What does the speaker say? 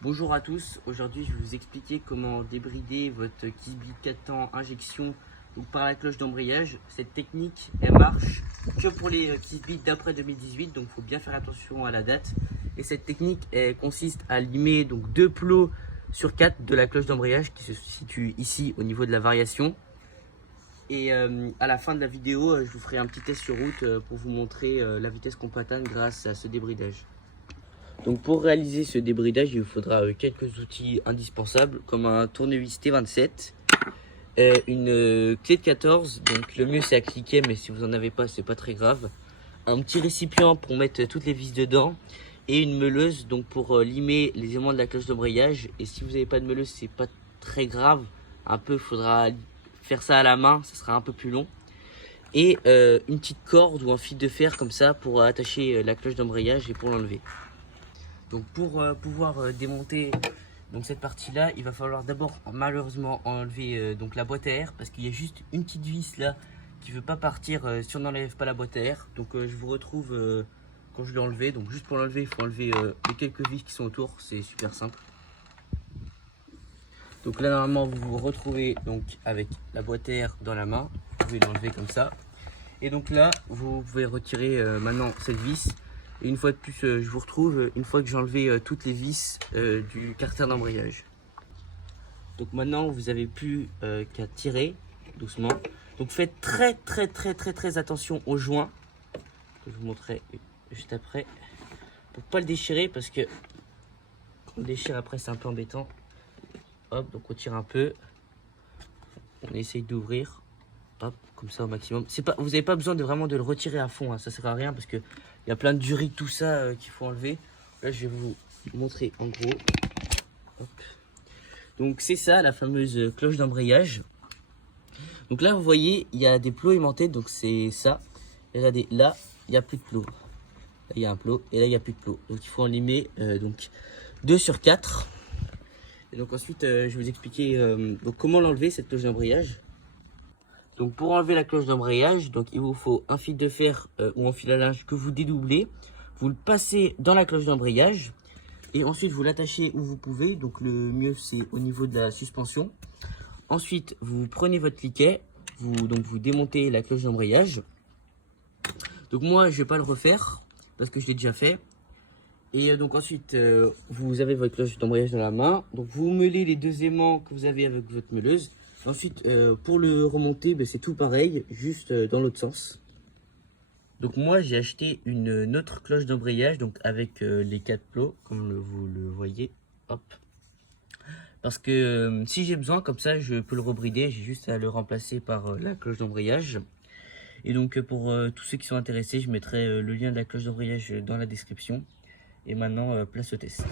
Bonjour à tous, aujourd'hui je vais vous expliquer comment débrider votre Kisbit 4 temps injection donc par la cloche d'embrayage. Cette technique elle marche que pour les Kisbit d'après 2018, donc il faut bien faire attention à la date. Et cette technique elle consiste à limer donc 2 plots sur 4 de la cloche d'embrayage qui se situe ici au niveau de la variation. Et à la fin de la vidéo je vous ferai un petit test sur route pour vous montrer la vitesse qu'on peut atteindre grâce à ce débridage. Donc pour réaliser ce débridage, il vous faudra quelques outils indispensables comme un tournevis T27, une clé de 14, donc le mieux c'est à cliquer, mais si vous en avez pas c'est pas très grave, un petit récipient pour mettre toutes les vis dedans et une meuleuse donc pour limer les aimants de la cloche d'embrayage. Et si vous n'avez pas de meuleuse c'est pas très grave, un peu faudra faire ça à la main, ça sera un peu plus long. Et une petite corde ou un fil de fer comme ça pour attacher la cloche d'embrayage et pour l'enlever. Donc pour pouvoir démonter donc cette partie là, il va falloir d'abord malheureusement enlever donc la boîte à air, parce qu'il y a juste une petite vis là qui veut pas partir si on n'enlève pas la boîte à air. Donc je vous retrouve quand je l'ai enlevé. Donc juste pour l'enlever il faut enlever les quelques vis qui sont autour, c'est super simple. Donc là normalement vous vous retrouvez donc avec la boîte à air dans la main, vous pouvez l'enlever comme ça. Et donc là vous pouvez retirer maintenant cette vis. Et une fois de plus, je vous retrouve une fois que j'ai enlevé toutes les vis du carter d'embrayage. Donc maintenant, vous avez plus qu'à tirer doucement. Donc faites très attention aux joints, que je vous montrerai juste après, pour pas le déchirer, parce que quand on le déchire après, c'est un peu embêtant. Hop, donc on tire un peu, on essaye d'ouvrir. Hop, comme ça au maximum. Vous n'avez pas besoin de vraiment de le retirer à fond, hein, ça sert à rien parce que il y a plein de durite, tout ça qu'il faut enlever. Là, je vais vous montrer en gros. Hop. Donc c'est ça la fameuse cloche d'embrayage. Donc là, vous voyez, il y a des plots aimantés, donc c'est ça. Et regardez, là, il n'y a plus de plots. Là, il y a un plot et là, il n'y a plus de plots. Donc il faut en limer donc 2 sur 4. Et donc ensuite, je vais vous expliquer donc comment l'enlever cette cloche d'embrayage. Donc pour enlever la cloche d'embrayage, donc il vous faut un fil de fer ou un fil à linge que vous dédoublez. Vous le passez dans la cloche d'embrayage et ensuite vous l'attachez où vous pouvez. Donc le mieux c'est au niveau de la suspension. Ensuite vous prenez votre cliquet, vous démontez la cloche d'embrayage. Donc moi je vais pas le refaire parce que je l'ai déjà fait. Et donc ensuite vous avez votre cloche d'embrayage dans la main. Donc vous meulez les deux aimants que vous avez avec votre meuleuse. Ensuite, pour le remonter, c'est tout pareil, juste dans l'autre sens. Donc moi, j'ai acheté une autre cloche d'embrayage, donc avec les 4 plots, comme vous le voyez. Hop. Parce que si j'ai besoin, comme ça, je peux le rebrider. J'ai juste à le remplacer par la cloche d'embrayage. Et donc pour tous ceux qui sont intéressés, je mettrai le lien de la cloche d'embrayage dans la description. Et maintenant, place au test.